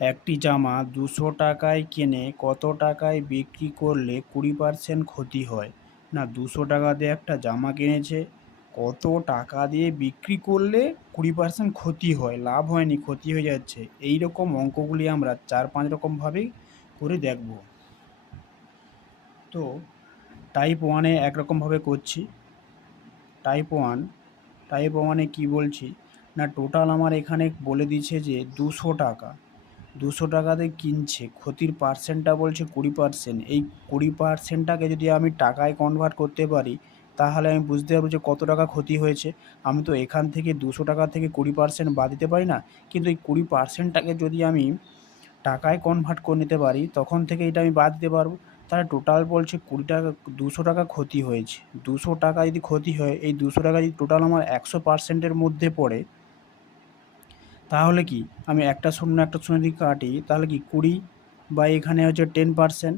একটি জামা ২০০ টাকায় কিনে কত টাকায় বিক্রি করলে ২০% ক্ষতি হয়? না ২০০ টাকা দিয়ে একটা জামা কিনেছে, কত টাকা দিয়ে বিক্রি করলে ২০% ক্ষতি হয়, লাভ হয়নি ক্ষতি হয়ে যাচ্ছে। এই রকম অঙ্কগুলি আমরা ৪-৫ রকমভাবেই করে দেখব। তো টাইপ 1 এ একরকমভাবে করছি। টাইপ 1 টাইপ 1 এ কী বলছি না টোটাল আমার এখানে বলে দিয়েছে যে ২০০ টাকা। ২০০ টাকাতে কিনছে, ক্ষতির পার্সেন্টটা বলছে ২০%। এই ২০%টাকে যদি আমি টাকায় কনভার্ট করতে পারি তাহলে আমি বুঝতে পারবো যে কত টাকা ক্ষতি হয়েছে। আমি তো এখান থেকে ২০০ টাকা থেকে ২০% বাদ দিতে পারি না, কিন্তু এই ২০%টাকে যদি আমি টাকায় কনভার্ট করে নিতে পারি তখন থেকে এটা আমি বাদ দিতে পারবো। তাহলে টোটাল বলছে ২০০ টাকা ক্ষতি হয়েছে। ২০০ টাকা যদি ক্ষতি হয়, এই ২০০ টাকা যদি টোটাল আমার ১০০%-এর মধ্যে পড়ে, তাহলে কি আমি একটা শূন্য দিয়ে কাটি, তাহলে কি ২০ বা এখানে হচ্ছে 10%।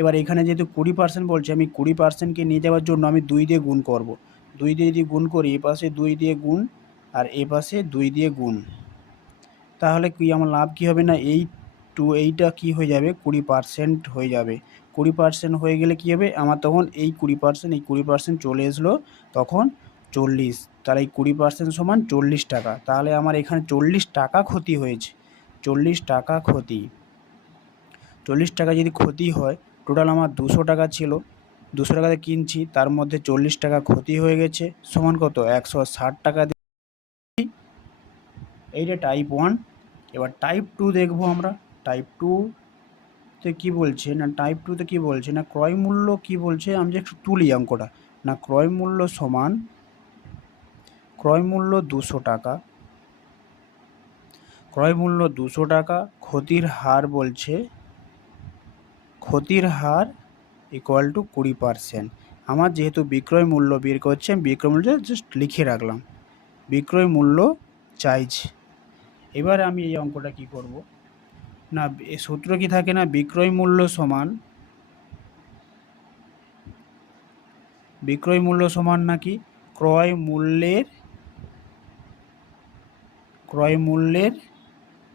এবার এখানে যেহেতু ২০% বলছে, আমি ২০%কে নিয়ে যাওয়ার জন্য আমি ২ দিয়ে গুণ করব। ২ দিয়ে যদি গুণ করি, এ পাশে ২ দিয়ে গুণ আর এ পাশে ২ দিয়ে গুণ, তাহলে কি আমার লাভ কী হবে না এইটা কী হয়ে যাবে ২০% হয়ে যাবে। ২০% হয়ে গেলে কী হবে আমার তখন এই ২০% চলে আসলো তখন ৪০। তাহলে এই ২০% সমান ৪০ টাকা। তাহলে আমার এখানে ৪০ টাকা ক্ষতি হয়েছে। ৪০ টাকা ক্ষতি। ৪০ টাকা যদি ক্ষতি হয়, টোটাল আমার ২০০ টাকা ছিল, ২০০ টাকাতে কিনছি, তার মধ্যে ৪০ টাকা ক্ষতি হয়ে গেছে, সমান কত ১৬০ টাকা। এইটা টাইপ 1। এবার টাইপ 2 দেখব আমরা। টাইপ 2 তে কী বলছে না, টাইপ 2 তে কী বলছে না ক্রয় মূল্য কী বলছে, আমি যে একটু তুলি অঙ্কটা। না ক্রয় মূল্য সমান ক্রয় মূল্য ২০০ টাকা। ক্রয় মূল্য ২০০ টাকা, ক্ষতির হার বলছে ক্ষতির হার ইকুয়াল টু ২০%। আমার যেহেতু বিক্রয় মূল্য বের করছে, আমি বিক্রয় মূল্য জাস্ট লিখে রাখলাম, বিক্রয় মূল্য চাইছে। এবার আমি এই অঙ্কটা কি করব না, সূত্র কি থাকে না বিক্রয় মূল্য সমান নাকি ক্রয় মূল্যের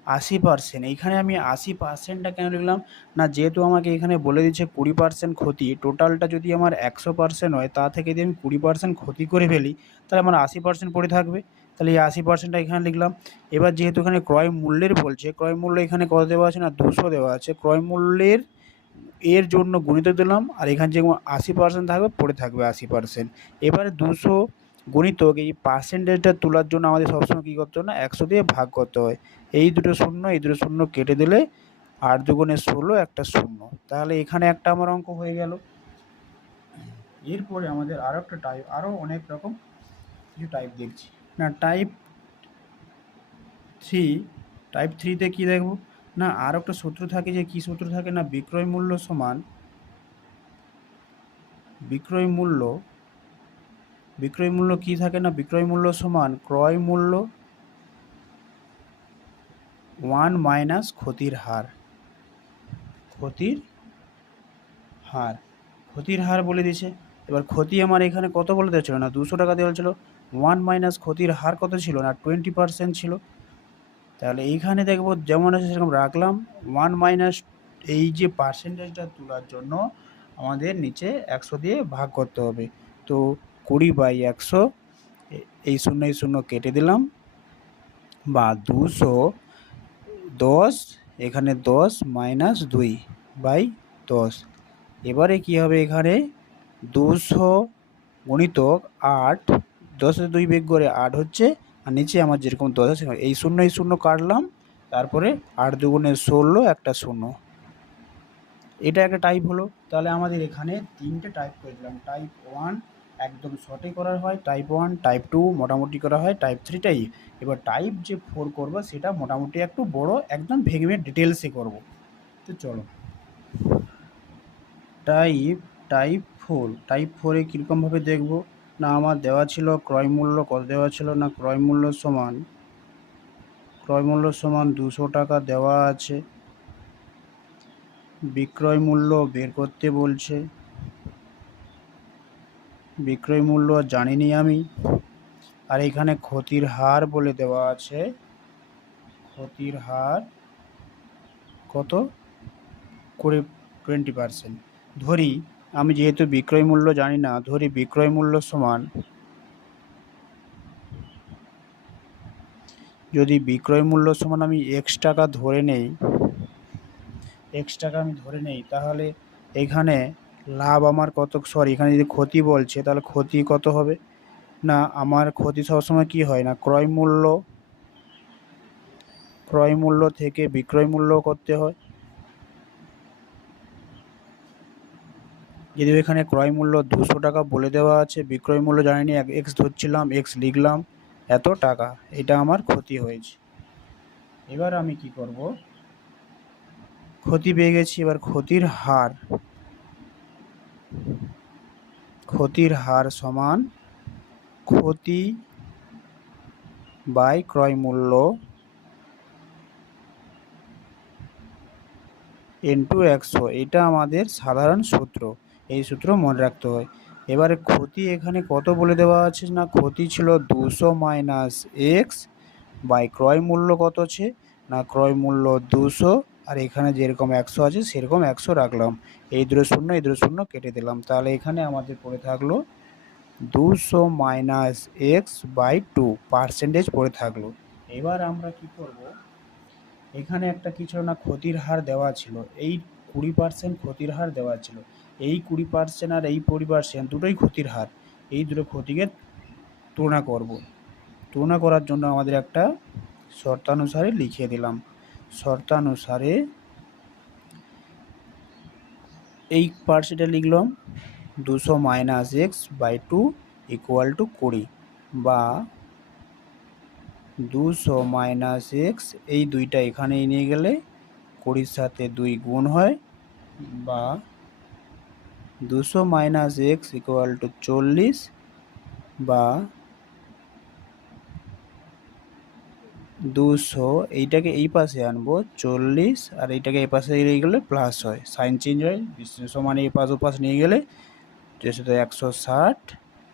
৮০%। এইখানে আমি ৮০%টা কেন লিখলাম না, যেহেতু আমাকে এখানে বলে দিচ্ছে ২০% ক্ষতি, টোটালটা যদি আমার ১০০% হয়, তা থেকে যদি আমি ২০% ক্ষতি করে ফেলি তাহলে আমার ৮০% পড়ে থাকবে। তাহলে এই ৮০%টা এখানে লিখলাম। এবার যেহেতু এখানে ক্রয় মূল্যের বলছে, ক্রয় মূল্য এখানে কত দেওয়া আছে না ২০০ দেওয়া আছে, ক্রয় মূল্যের এর জন্য গুণিত দিলাম, আর এখানে যে ৮০% থাকবে পড়ে থাকবে ৮০%। এবারে ২০০ গুণিতক এই পার্সেন্টেজটা তোলার জন্য আমাদের সবসময় কী করতে হয় না ১০০ দিয়ে ভাগ করতে হয়। এই দুটো শূন্য কেটে দিলে ৮ দুগুণে ১৬, একটা শূন্য। তাহলে এখানে একটা আমার অঙ্ক হয়ে গেল। এরপরে আমাদের আরও একটা টাইপ, আরও অনেক রকম কিছু টাইপ দেখছি না। টাইপ 3তে কী দেখব না, আর একটা সূত্র থাকে, যে কী সূত্র থাকে না বিক্রয় মূল্য সমান বিক্রয় মূল্য কী থাকে না বিক্রয় মূল্য সমান ক্রয় মূল্য 1 মাইনাস ক্ষতির হার। ক্ষতির হার বলে দিয়েছে। এবার ক্ষতি আমার এখানে কত বলে দেওয়া ছিল না ২০০ টাকা দেওয়া ছিল, 1 মাইনাস ক্ষতির হার কত ছিল না 20% ছিল। তাহলে এইখানে দেখব যেমন আছে সেরকম রাখলাম। 1 মাইনাস এই যে পার্সেন্টেজটা তোলার জন্য আমাদের নিচে ১০০ দিয়ে ভাগ করতে হবে। তো 20/100, এই শূন্য কেটে দিলাম, বা 210, এখানে 10 মাইনাস 2/10। এবারে কি হবে, এখানে 200 গুণিতক 8, 10 2 বিয়োগ করে 8 হচ্ছে, আর নিচে আমার যেরকম 10 আছে এই শূন্য কাটলাম, তারপরে 8 দুগুণে 16, একটা শূন্য। এটা একটা টাইপ হলো। তাহলে আমাদের এখানে 3টে টাইপ করে দিলাম। টাইপ 1 একদম শর্টে করা হয়, টাইপ 1, টাইপ 2 মোটামুটি করা হয়, টাইপ 3 টাইপ। এবার টাইপ যে 4 করবো সেটা মোটামুটি একটু বড়, একদম ভেঙে ডিটেলসে করব। তো চলো টাইপ 4-এ কীরকমভাবে দেখব না, আমার দেওয়া ছিল ক্রয় মূল্য কত দেওয়া ছিল না ক্রয় মূল্য সমান 200 টাকা দেওয়া আছে। বিক্রয় মূল্য বের করতে বলছে, বিক্রয় মূল্য জানিনি আমি। আর এখানে ক্ষতির হার বলে দেওয়া আছে, ক্ষতির হার কত 20%। ধরি আমি যেহেতু বিক্রয় মূল্য জানি না, ধরি বিক্রয় মূল্য সমান, যদি বিক্রয় মূল্য সমান আমি এক্স টাকা ধরে নেই, তাহলে এখানে লাভ আমার কত, সরি এখানে যদি ক্ষতি বলছে তাহলে ক্ষতি কত হবে, না আমার ক্ষতি সবসময় কি হয় না ক্রয় মূল্য থেকে বিক্রয় মূল্য করতে হয়। যদি এখানে ক্রয় মূল্য 200 টাকা বলে দেওয়া আছে, বিক্রয় মূল্য জানিনি, এক্স ধরছিলাম, এক্স লিখলাম, এত টাকা, এটা আমার ক্ষতি হয়েছে। এবার আমি কি করব, ক্ষতি পেয়ে গেছি, এবার ক্ষতির হার সমান ক্ষতি বাই ক্রয় মূল্য ইন্টু 100, এটা আমাদের সাধারণ সূত্র, এই সূত্র মনে রাখতে হয়। এবারে ক্ষতি এখানে কত বলে দেওয়া আছে, না ক্ষতি ছিল 200 মাইনাস এক্স বাই ক্রয় মূল্য কত আছে, না ক্রয় মূল্য 200, আর এখানে যেরকম 100 আছে সেরকম 100 রাখলাম, এই দুটো শূন্য কেটে দিলাম, তাহলে এখানে আমাদের পড়ে থাকলো 200 মাইনাস এক্স বাই 2 পার্সেন্টেজ পড়ে থাকলো। এবার আমরা কি করব, এখানে একটা কি ছিল না ক্ষতির হার দেওয়া ছিল, এই 20% ক্ষতির হার দেওয়া ছিল, এই 20% আর এই 20% দুটোই ক্ষতির হার, এই দুটো ক্ষতিকে তুলনা করার জন্য আমাদের একটা শর্তানুসারে লিখে দিলাম, শর্তানুসারে এই পার্সেন্টে লিখলাম 200 minus x by 2 equal to 20, বা 200 মাইনাস এক্স, এই দুইটা এখানেই নিয়ে গেলে 20 সাথে 2 গুণ হয়, বা 200 মাইনাস এক্স ইকুয়াল টু 40, বা 200 এইটাকে এই পাশে আনবো 40, আর এইটাকে এই পাশে নিয়ে গেলে প্লাস হয়, সাইন চেঞ্জ হয়, সমান এই পাশ ও পাশ নিয়ে গেলে 160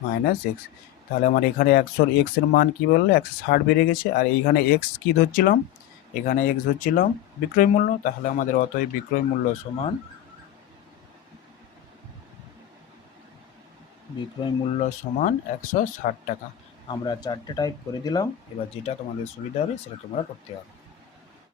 মাইনাস এক্স, তাহলে আমার এখানে 100 এক্সের মান কি বললো 160 বেড়ে গেছে, আর এইখানে এক্স কি ধরছিলাম, এখানে এক্স ধরছিলাম বিক্রয় মূল্য, তাহলে আমাদের অতএব বিক্রয় মূল্য সমান 160 টাকা। আমরা 4টে টাইপ করে দিলাম, এবার যেটা তোমাদের সুবিধা হবে সেটা তোমরা করতে হবে।